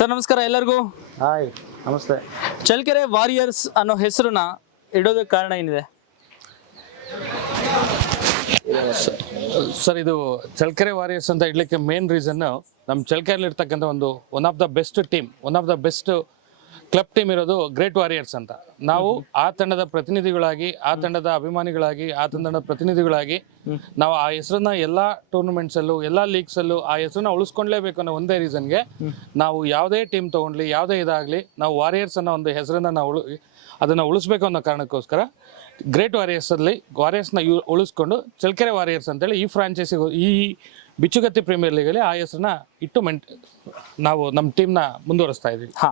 Sir ನಮಸ್ಕಾರ ಎಲ್ಲರಿಗೂ. Hi ನಮಸ್ತೆ. ಚಳ್ಳಕೆರೆ ವಾರಿಯರ್ಸ್ ಅನ್ನೋ ಹೆಸರನ್ನ ಇಡೋದಕ್ಕೆ ಕಾರಣ ಏನಿದೆ? ಸರ್ ಇದು ಚಳ್ಕೆರೆ ವಾರಿಯರ್ಸ್ ಅಂತ ಇಡ್ಲಿಕ್ಕೆ ಮೇನ್ ರೀಸನ್ ನಮ್ಮ ಚಳ್ಕೆರೆಯಲ್ಲಿ ಇರ್ತಕ್ಕಂಥ ಒಂದು one of the best team one of the best club team ಇರೋದು ಗ್ರೇಟ್ ವಾರಿಯರ್ಸ್ ಅಂತ. ನಾವು ಆ ತಂಡದ ಪ್ರತಿನಿಧಿಗಳಾಗಿ ಆ ತಂಡದ ಅಭಿಮಾನಿಗಳಾಗಿ ಆ ತಂಡದ ಪ್ರತಿನಿಧಿಗಳಾಗಿ ನಾವು ಆ ಹೆಸರನ್ನ ಎಲ್ಲ ಟೂರ್ನಮೆಂಟ್ಸಲ್ಲೂ ಲೀಗ್ಸ್ ಲೀಗ್ಸಲ್ಲೂ ಆ ಹೆಸರನ್ನ ಉಳಿಸ್ಕೊಳ್ಲೇಬೇಕು ಅನ್ನೋ ಒಂದೇ ರೀಸನ್ಗೆ ನಾವು ಯಾವುದೇ ಟೀಮ್ ತಗೊಂಡ್ಲಿ ಯಾವುದೇ ಇದಾಗ್ಲಿ ನಾವು ವಾರಿಯರ್ಸ್ ಅನ್ನೋ ಒಂದು ಹೆಸರನ್ನ ನಾವು ಅದನ್ನ ಅದನ್ನು ಉಳಿಸ್ಬೇಕು ಅನ್ನೋ ಕಾರಣಕ್ಕೋಸ್ಕರ ಗ್ರೇಟ್ ವಾರಿಯರ್ಸ್ ಅಲ್ಲಿ ವಾರಿಯರ್ಸ್ನ ಉಳಿಸ್ಕೊಂಡು ಚಳ್ಕೆರೆ ವಾರಿಯರ್ಸ್ ಅಂತೇಳಿ ಈ ಫ್ರಾಂಚೈಸಿಗೆ ಈ ಬಿಚ್ಚುಗತ್ತಿ ಪ್ರೀಮಿಯರ್ ಲೀಗಲ್ಲಿ ಆ ಹೆಸರನ್ನ ಇಟ್ಟು ಮೆಂಟ್ ನಾವು ನಮ್ಮ ಟೀಮ್ನ ಮುಂದುವರಿಸ್ತಾ ಇದ್ದೀವಿ. ಹಾ.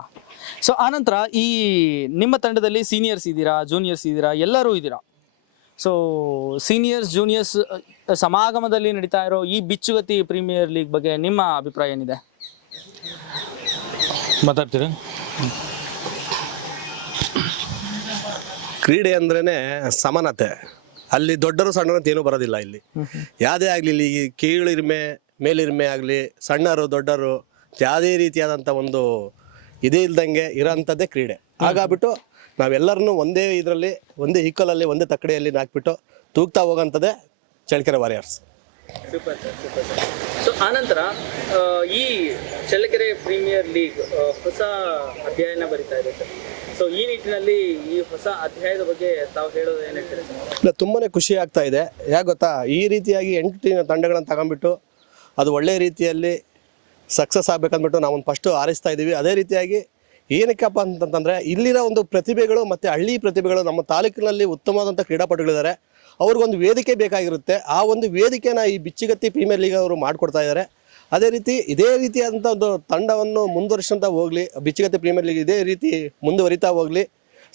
ಸೊ ಆನಂತರ ಈ ನಿಮ್ಮ ತಂಡದಲ್ಲಿ ಸೀನಿಯರ್ಸ್ ಇದ್ದೀರಾ ಜೂನಿಯರ್ಸ್ ಇದ್ದೀರಾ ಎಲ್ಲರೂ ಇದ್ದೀರಾ? ಸೊ ಸೀನಿಯರ್ಸ್ ಜೂನಿಯರ್ಸ್ ಸಮಾಗಮದಲ್ಲಿ ನಡೀತಾ ಇರೋ ಈ ಬಿಚ್ಚುಗತ್ತಿ ಪ್ರೀಮಿಯರ್ ಲೀಗ್ ಬಗ್ಗೆ ನಿಮ್ಮ ಅಭಿಪ್ರಾಯ ಏನಿದೆ? ಮಾತಾಡ್ತೀರಾ? ಕ್ರೀಡೆ ಅಂದ್ರೇ ಸಮಾನತೆ. ಅಲ್ಲಿ ದೊಡ್ಡರು ಸಣ್ಣರು ಅಂತ ಏನೂ ಬರೋದಿಲ್ಲ ಇಲ್ಲಿ. ಯಾವುದೇ ಆಗಲಿ ಇಲ್ಲಿ ಕೀಳಿರ್ಮೆ ಮೇಲಿರ್ಮೆ ಆಗಲಿ ಸಣ್ಣರು ದೊಡ್ಡರು ಯಾವುದೇ ರೀತಿಯಾದಂಥ ಒಂದು ಇದೇ ಇಲ್ದಂಗೆ ಇರೋಂಥದ್ದೇ ಕ್ರೀಡೆ. ಹಾಗಾಗ್ಬಿಟ್ಟು ನಾವೆಲ್ಲರನ್ನೂ ಒಂದೇ ಇದರಲ್ಲಿ ಒಂದೇ ಈಕ್ವಲಲ್ಲಿ ಒಂದೇ ತಕ್ಕಡಿಯಲ್ಲಿ ನಾಕ್ಬಿಟ್ಟು ತೂಗ್ತಾ ಹೋಗೋಂಥದ್ದೇ ಚಳ್ಳಕೆರೆ ವಾರಿಯರ್ಸ್. ಸೊ ಆನಂತರ ಈ ಚಳ್ಳಕೆರೆ ಪ್ರೀಮಿಯರ್ ಲೀಗ್ ಹೊಸ ಅಧ್ಯಯನ ಬರಿತಾ ಇದೆ ಸರ್. ಸೊ ಈ ನಿಟ್ಟಿನಲ್ಲಿ ಈ ಹೊಸ ಅಧ್ಯಾಯದ ಬಗ್ಗೆ ಇಲ್ಲ ತುಂಬಾ ಖುಷಿ ಆಗ್ತಾ ಇದೆ. ಯಾಕೆ ಗೊತ್ತಾ? ಈ ರೀತಿಯಾಗಿ ಎಂಟು ತಂಡಗಳನ್ನು ತಗೊಂಡ್ಬಿಟ್ಟು ಅದು ಒಳ್ಳೆ ರೀತಿಯಲ್ಲಿ ಸಕ್ಸಸ್ ಆಗ್ಬೇಕಂದ್ಬಿಟ್ಟು ನಾವೊಂದು ಫಸ್ಟು ಆರಿಸ್ತಾ ಇದ್ದೀವಿ ಅದೇ ರೀತಿಯಾಗಿ ಏನಕ್ಕಪ್ಪ ಅಂತಂತಂದರೆ, ಇಲ್ಲಿರೋ ಒಂದು ಪ್ರತಿಭೆಗಳು ಮತ್ತು ಹಳ್ಳಿ ಪ್ರತಿಭೆಗಳು ನಮ್ಮ ತಾಲೂಕಿನಲ್ಲಿ ಉತ್ತಮವಾದಂಥ ಕ್ರೀಡಾಪಟುಗಳಿದ್ದಾರೆ ಅವ್ರಿಗೊಂದು ವೇದಿಕೆ ಬೇಕಾಗಿರುತ್ತೆ. ಆ ಒಂದು ವೇದಿಕೆನ ಈ ಬಿಚ್ಚಿಗತ್ತಿ ಪ್ರೀಮಿಯರ್ ಲೀಗ್ ಅವರು ಮಾಡಿಕೊಡ್ತಾ ಇದ್ದಾರೆ ಅದೇ ರೀತಿ ಇದೇ ರೀತಿಯಾದಂಥ ಒಂದು ತಂಡವನ್ನು ಮುಂದುವರಿಸಂತ ಹೋಗಲಿ ಬಿಚ್ಚಿಗತ್ತಿ ಪ್ರೀಮಿಯರ್ ಲೀಗ್ ಇದೇ ರೀತಿ ಮುಂದುವರಿತಾ ಹೋಗಲಿ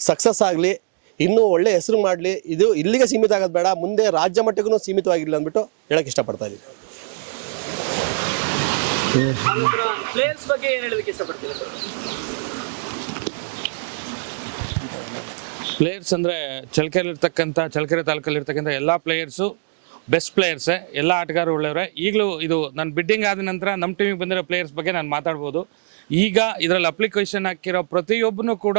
ಸಕ್ಸಸ್ ಆಗಲಿ ಇನ್ನೂ ಒಳ್ಳೆ ಹೆಸರು ಮಾಡಲಿ ಇದು ಇಲ್ಲಿಗೆ ಸೀಮಿತ ಆಗೋದು ಬೇಡ ಮುಂದೆ ರಾಜ್ಯ ಮಟ್ಟಕ್ಕೂ ಸೀಮಿತವಾಗಿಲ್ಲ ಅಂದ್ಬಿಟ್ಟು ಹೇಳಕ್ಕೆ ಇಷ್ಟಪಡ್ತಾ ಇದ್ದೀನಿ ಪ್ಲೇಯರ್ಸ್ ಅಂದರೆ ಚಳ್ಳಕೆರೆಲಿರ್ತಕ್ಕಂಥ ಚಳ್ಳಕೆರೆ ತಾಲೂಕಲ್ಲಿರ್ತಕ್ಕಂಥ ಎಲ್ಲ ಪ್ಲೇಯರ್ಸು ಬೆಸ್ಟ್ ಪ್ಲೇಯರ್ಸೇ ಎಲ್ಲ ಆಟಗಾರರು ಒಳ್ಳೆಯವರೇ. ಈಗಲೂ ಇದು ನಾನು ಬಿಡ್ಡಿಂಗ್ ಆದ ನಂತರ ನಮ್ಮ ಟೀಮಿಗೆ ಬಂದಿರೋ ಪ್ಲೇಯರ್ಸ್ ಬಗ್ಗೆ ನಾನು ಮಾತಾಡ್ಬೋದು. ಈಗ ಇದರಲ್ಲಿ ಅಪ್ಲಿಕೇಶನ್ ಹಾಕಿರೋ ಪ್ರತಿಯೊಬ್ಬನೂ ಕೂಡ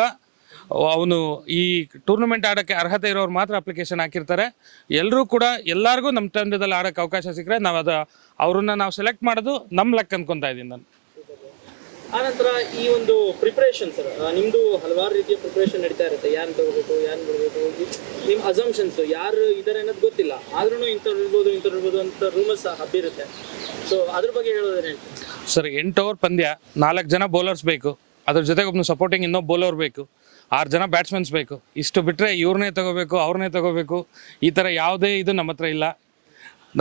ಅವನು ಈ ಟೂರ್ನಮೆಂಟ್ ಆಡೋಕ್ಕೆ ಅರ್ಹತೆ ಇರೋರು ಮಾತ್ರ ಅಪ್ಲಿಕೇಶನ್ ಹಾಕಿರ್ತಾರೆ. ಎಲ್ಲರೂ ಕೂಡ ಎಲ್ಲರಿಗೂ ನಮ್ಮ ತಂಡದಲ್ಲಿ ಆಡೋಕ್ಕೆ ಅವಕಾಶ ಸಿಕ್ಕರೆ ನಾವು ಅದು ಅವ್ರನ್ನ ನಾವು ಸೆಲೆಕ್ಟ್ ಮಾಡೋದು ನಮ್ಮ ಲೆಕ್ಕ ಅಂದ್ಕೊತಾ ಇದ್ದೀನಿ ನಾನು. ಆನಂತರ ಈ ಒಂದು ಪ್ರಿಪ್ರೇಷನ್ ಸರ್ ನಿಮ್ದು ಹಲವಾರು ರೀತಿಯ ಪ್ರಿಪ್ರೇಷನ್ ನಡೀತಾ ಇರುತ್ತೆ. ಯಾರು ತಗೋಬೇಕು ಯಾರು ಬಿಡಬೇಕು ನಿಮ್ಮ ಅಸಂಪ್ಷನ್ಸ್ ಯಾರು ಇದಾರೆ ಅನ್ನೋದು ಗೊತ್ತಿಲ್ಲ. ಆದ್ರೂ ಇಂಥವ್ರು ಇರ್ಬೋದು ಇಂಥವ್ರು ಇರ್ಬೋದು ಅಂತ ರೂಮರ್ಸ್ ಹಬ್ಬಿರುತ್ತೆ ಸೊ ಅದ್ರ ಬಗ್ಗೆ ಹೇಳೋದೇನು? ಸರ್ ಎಂಟು ಓವರ್ ಪಂದ್ಯ, ನಾಲ್ಕು ಜನ ಬೌಲರ್ಸ್ ಬೇಕು. ಅದ್ರ ಜೊತೆಗೆ ಒಬ್ಬನು ಸಪೋರ್ಟಿಂಗ್ ಇನ್ನೊಬ್ಬ ಬೌಲರ್ ಬೇಕು. ಆರು ಜನ ಬ್ಯಾಟ್ಸ್ಮನ್ಸ್ ಬೇಕು. ಇಷ್ಟು ಬಿಟ್ಟರೆ ಇವ್ರನ್ನೇ ತಗೋಬೇಕು ಅವ್ರನ್ನೇ ತಗೋಬೇಕು. ಈ ಥರ ಯಾವುದೇ ಇದು ನಮ್ಮ ಹತ್ರ ಇಲ್ಲ.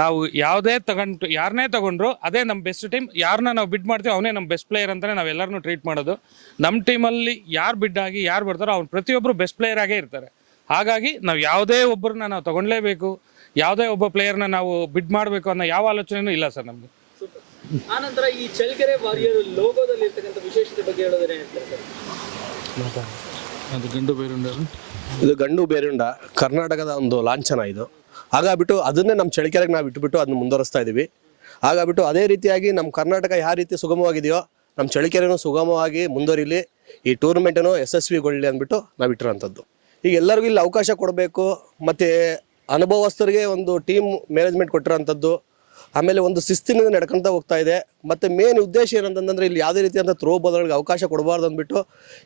ನಾವು ಯಾವುದೇ ತಗೊಂಡು ಯಾರನ್ನೇ ತಗೊಂಡ್ರು ಅದೇ ನಮ್ಮ ಬೆಸ್ಟ್ ಟೀಮ್ ಯಾರನ್ನ ನಾವು ಬಿಡ್ ಮಾಡ್ತೀವಿ ಅವನೇ ನಮ್ಮ ಬೆಸ್ಟ್ ಪ್ಲೇಯರ್ ಅಂತಲೇ ನಾವು ಎಲ್ಲರನ್ನೂ ಟ್ರೀಟ್ ಮಾಡೋದು. ನಮ್ಮ ಟೀಮಲ್ಲಿ ಯಾರು ಬಿಡ್ ಆಗಿ ಯಾರು ಬರ್ತಾರೋ ಅವ್ನು ಪ್ರತಿಯೊಬ್ಬರು ಬೆಸ್ಟ್ ಪ್ಲೇಯರ್ ಆಗೇ ಇರ್ತಾರೆ. ಹಾಗಾಗಿ ನಾವು ಯಾವುದೇ ಒಬ್ಬರನ್ನ ನಾವು ತಗೊಳ್ಳೇಬೇಕು ಯಾವುದೇ ಒಬ್ಬ ಪ್ಲೇಯರ್ನ ನಾವು ಬಿಡ್ ಮಾಡಬೇಕು ಅನ್ನೋ ಯಾವ ಆಲೋಚನೆಯೂ ಇಲ್ಲ ಸರ್ ನಮಗೆ. ಆನಂತರ ಈ ಚಳ್ಳಕೆರೆ ವಾರಿಯರ್ ಲೋಗೋದಲ್ಲಿ ಇರ್ತಕ್ಕಂಥ ವಿಶೇಷತೆ ಬಗ್ಗೆ ಹೇಳೋದ್ರೆ ಹೇಳ್ತಾರೆ ಸರ್? ಅದು ಗಂಡು ಬೇರುಂಡ ಇದು ಗಂಡು ಬೇರುಂಡ ಕರ್ನಾಟಕದ ಒಂದು ಲಾಂಛನ ಇದು. ಹಾಗಾಗ್ಬಿಟ್ಟು ಅದನ್ನೇ ನಮ್ಮ ಚಳಿಕೆರೆಗೆ ನಾವು ಇಟ್ಬಿಟ್ಟು ಅದನ್ನ ಮುಂದುವರಿಸ್ತಾ ಇದ್ದೀವಿ ಹಾಗಾಗ್ಬಿಟ್ಟು ಅದೇ ರೀತಿಯಾಗಿ ನಮ್ಮ ಕರ್ನಾಟಕ ಯಾವ ರೀತಿ ಸುಗಮವಾಗಿದೆಯೋ ನಮ್ಮ ಚಳಿಕೆರೆನೂ ಸುಗಮವಾಗಿ ಮುಂದುವರಿಲಿ, ಈ ಟೂರ್ನಮೆಂಟನ್ನು ಯಶಸ್ವಿಗೊಳ್ಳಿ ಅಂದ್ಬಿಟ್ಟು ನಾವು ಇಟ್ಟಿರೋಂಥದ್ದು. ಈಗ ಎಲ್ಲರಿಗೂ ಇಲ್ಲಿ ಅವಕಾಶ ಕೊಡಬೇಕು, ಮತ್ತು ಅನುಭವಸ್ಥರಿಗೆ ಒಂದು ಟೀಮ್ ಮ್ಯಾನೇಜ್ಮೆಂಟ್ ಕೊಟ್ಟಿರೋಂಥದ್ದು, ಆಮೇಲೆ ಒಂದು ಶಿಸ್ತಿನಿಂದ ನಡ್ಕೊಂತ ಹೋಗ್ತಾ ಇದೆ, ಮತ್ತು ಮೇನ್ ಉದ್ದೇಶ ಏನಂತಂದ್ರೆ ಇಲ್ಲಿ ಯಾವುದೇ ರೀತಿಯಾದ ಥ್ರೋ ಬಾಲ್ಗಳಿಗೆ ಅವಕಾಶ ಕೊಡಬಾರ್ದು ಅಂದ್ಬಿಟ್ಟು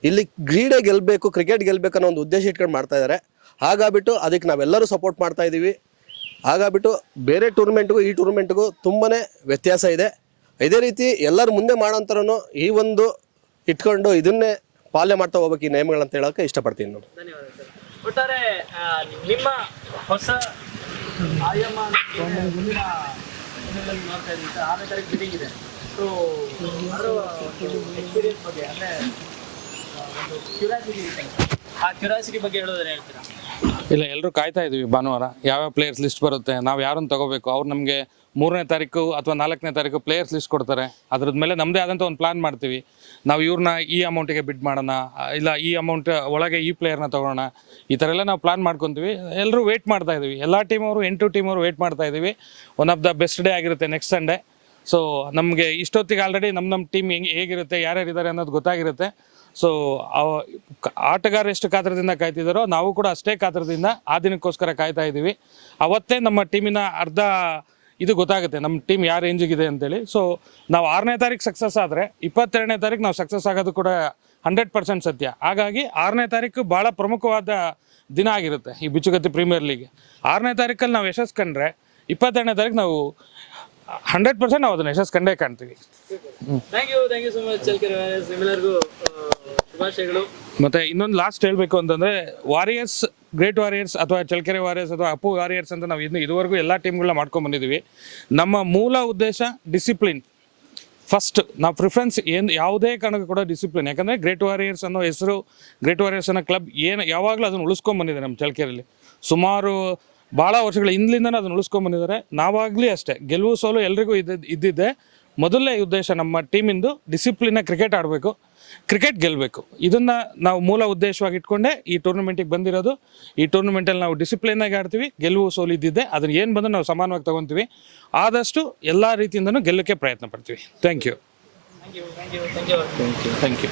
ಇಲ್ಲಿ ಕ್ರೀಡೆ ಗೆಲ್ಲಬೇಕು ಕ್ರಿಕೆಟ್ ಗೆಲ್ಲಬೇಕನ್ನೋ ಒಂದು ಉದ್ದೇಶ ಇಟ್ಕೊಂಡು ಮಾಡ್ತಾ ಇದ್ದಾರೆ ಹಾಗಾಗ್ಬಿಟ್ಟು ಅದಕ್ಕೆ ನಾವೆಲ್ಲರೂ ಸಪೋರ್ಟ್ ಮಾಡ್ತಾ ಇದ್ದೀವಿ ಹಾಗಾಗ್ಬಿಟ್ಟು ಬೇರೆ ಟೂರ್ನಮೆಂಟ್ಗೂ ಈ ಟೂರ್ನಮೆಂಟ್ಗೂ ತುಂಬಾ ವ್ಯತ್ಯಾಸ ಇದೆ. ಇದೇ ರೀತಿ ಎಲ್ಲರೂ ಮುಂದೆ ಮಾಡೋಂಥರೂ ಈ ಒಂದು ಇಟ್ಕೊಂಡು ಇದನ್ನೇ ಪಾಲನೆ ಮಾಡ್ತಾ ಹೋಗ್ಬೇಕು ಈ ನಿಯಮಗಳಂತ ಹೇಳೋಕೆ ಇಷ್ಟಪಡ್ತೀನಿ ಸರ್. ಒಟ್ಟಾರೆ ನಿಮ್ಮ ಹೊಸ ಆಯಾಮ ಮುಂದಿನ ನೋಡ್ತಾ ಇದ್ದೀನಿ ಸರ್ ಆರನೇ ತಾರೀಕು ಮೀಟಿಂಗ್ ಇದೆ ಸೊ ಅದರ ಎಕ್ಸ್ಪೀರಿಯನ್ಸ್ ಬಗ್ಗೆ, ಅಂದರೆ ಇಲ್ಲ ಎಲ್ಲರೂ ಕಾಯ್ತಾ ಇದೀವಿ ಭಾನುವಾರ. ಯಾವ್ಯಾವ ಪ್ಲೇಯರ್ಸ್ ಲಿಸ್ಟ್ ಬರುತ್ತೆ, ನಾವು ಯಾರನ್ನು ತಗೋಬೇಕು? ಅವ್ರು ನಮಗೆ ಮೂರನೇ ತಾರೀಕು ಅಥವಾ ನಾಲ್ಕನೇ ತಾರೀಕು ಪ್ಲೇಯರ್ಸ್ ಲಿಸ್ಟ್ ಕೊಡ್ತಾರೆ. ಅದ್ರದ್ದು ಮೇಲೆ ನಮ್ಮದೇ ಆದಂಥ ಒಂದು ಪ್ಲಾನ್ ಮಾಡ್ತೀವಿ. ನಾವು ಇವ್ರನ್ನ ಈ ಅಮೌಂಟಿಗೆ ಬಿಡ್ ಮಾಡೋಣ, ಇಲ್ಲ ಈ ಅಮೌಂಟ್ ಒಳಗೆ ಈ ಪ್ಲೇಯರ್ನ ತಗೋಣ, ಈ ಥರ ಎಲ್ಲ ನಾವು ಪ್ಲಾನ್ ಮಾಡ್ಕೊತೀವಿ. ಎಲ್ಲರೂ ವೇಟ್ ಮಾಡ್ತಾ ಇದ್ದೀವಿ ಎಲ್ಲ ಟೀಮ್ ಅವರು, ಎಂಟು ಟೀಮ್ ಅವರು ವೇಟ್ ಮಾಡ್ತಾ ಇದ್ದೀವಿ one of the best day ಆಗಿರುತ್ತೆ ನೆಕ್ಸ್ಟ್ ಸಂಡೇ ಸೊ ನಮಗೆ ಇಷ್ಟೊತ್ತಿಗೆ ಆಲ್ರೆಡಿ ನಮ್ಮ ನಮ್ಮ ಟೀಮ್ ಹೆಂಗೆ, ಹೇಗಿರುತ್ತೆ ಯಾರ್ಯಾರು ಇದ್ದಾರೆ ಅನ್ನೋದು ಗೊತ್ತಾಗಿರುತ್ತೆ. ಸೊ ಆಟಗಾರ ಎಷ್ಟು ಕಾತರದಿಂದ ಕಾಯ್ತಿದ್ದಾರೋ ನಾವು ಕೂಡ ಅಷ್ಟೇ ಕಾತರದಿಂದ ಆ ದಿನಕ್ಕೋಸ್ಕರ ಕಾಯ್ತಾ ಇದ್ದೀವಿ. ಅವತ್ತೇ ನಮ್ಮ ಟೀಮಿನ ಅರ್ಧ ಇದು ಗೊತ್ತಾಗುತ್ತೆ ನಮ್ಮ ಟೀಮ್ ಯಾವ ರೇಂಜಿಗಿದೆ ಅಂತೇಳಿ. ಸೊ ನಾವು ಆರನೇ ತಾರೀಕು ಸಕ್ಸಸ್ ಆದರೆ ಇಪ್ಪತ್ತೆರಡನೇ ತಾರೀಕು ನಾವು ಸಕ್ಸಸ್ ಆಗೋದು ಕೂಡ ಹಂಡ್ರೆಡ್ ಪರ್ಸೆಂಟ್ ಸತ್ಯ. ಹಾಗಾಗಿ ಆರನೇ ತಾರೀಕು ಭಾಳ ಪ್ರಮುಖವಾದ ದಿನ ಆಗಿರುತ್ತೆ ಈ ಬಿಚ್ಚುಗತ್ತಿ ಪ್ರೀಮಿಯರ್ ಲೀಗ್ ಆರನೇ ತಾರೀಕಲ್ಲಿ ನಾವು ಯಶಸ್ಸು ಕಂಡ್ರೆ ಇಪ್ಪತ್ತೆರಡನೇ ತಾರೀಕು ನಾವು ಹಂಡ್ರೆಡ್ ಪರ್ಸೆಂಟ್ ನಾವು ಅದನ್ನು ಯಶಸ್ಸು ಕಂಡೇ ಕಾಣ್ತೀವಿ. ಮತ್ತೆ ಇನ್ನೊಂದು ಲಾಸ್ಟ್ ಹೇಳಬೇಕು ಅಂತಂದ್ರೆ ವಾರಿಯರ್ಸ್ ಗ್ರೇಟ್ ವಾರಿಯರ್ಸ್ ಅಥವಾ ಚಳಕೆರೆ ವಾರಿಯರ್ಸ್ ಅಥವಾ ಅಪ್ಪು ವಾರಿಯರ್ಸ್ ಅಂತ ನಾವು ಇನ್ನು ಇದುವರೆಗೂ ಎಲ್ಲ ಟೀಮ್ಗಳನ್ನ ಮಾಡ್ಕೊಂಡು ಬಂದಿದ್ದೀವಿ ನಮ್ಮ ಮೂಲ ಉದ್ದೇಶ ಡಿಸಿಪ್ಲಿನ್ ಫಸ್ಟ್ ನಾವು ಪ್ರಿಫರೆನ್ಸ್ ಏನು, ಯಾವುದೇ ಕಾರಣಕ್ಕೂ ಕೂಡ ಡಿಸಿಪ್ಲಿನ್ ಯಾಕಂದರೆ ಗ್ರೇಟ್ ವಾರಿಯರ್ಸ್ ಅನ್ನೋ ಹೆಸರು ಗ್ರೇಟ್ ವಾರಿಯರ್ಸ್ ಅನ್ನೋ ಕ್ಲಬ್ ಏನು, ಯಾವಾಗಲೂ ಅದನ್ನು ಉಳಿಸ್ಕೊಂಡ್ ಬಂದಿದೆ ನಮ್ಮ ಚಳಕೆರೆಯಲ್ಲಿ ಸುಮಾರು ಭಾಳ ವರ್ಷಗಳ ಹಿಂದ್ಲಿಂದನೇ ಅದನ್ನು ಉಳಿಸ್ಕೊಂಡ್ ಬಂದಿದ್ದಾರೆ. ನಾವಾಗಲಿ ಅಷ್ಟೇ, ಗೆಲುವು ಸೋಲು ಎಲ್ರಿಗೂ ಇದ್ದಿದ್ದೆ ಮೊದಲನೇ ಉದ್ದೇಶ ನಮ್ಮ ಟೀಮಿಂದು ಡಿಸಿಪ್ಲಿನ ಕ್ರಿಕೆಟ್ ಆಡಬೇಕು ಕ್ರಿಕೆಟ್ ಗೆಲ್ಲಬೇಕು ಇದನ್ನು ನಾವು ಮೂಲ ಉದ್ದೇಶವಾಗಿ ಇಟ್ಕೊಂಡೆ ಈ ಟೂರ್ನಮೆಂಟಿಗೆ ಬಂದಿರೋದು. ಈ ಟೂರ್ನಮೆಂಟಲ್ಲಿ ನಾವು ಡಿಸಿಪ್ಲಿನಾಗಿ ಆಡ್ತೀವಿ ಗೆಲುವು ಸೋಲಿದ್ದಿದ್ದೆ ಅದನ್ನು ಏನು ಬಂದರೂ ನಾವು ಸಮಾನವಾಗಿ ತೊಗೊತೀವಿ. ಆದಷ್ಟು ಎಲ್ಲ ರೀತಿಯಿಂದನೂ ಗೆಲ್ಲಕ್ಕೆ ಪ್ರಯತ್ನ ಪಡ್ತೀವಿ. Thank you thank you thank you thank you thank you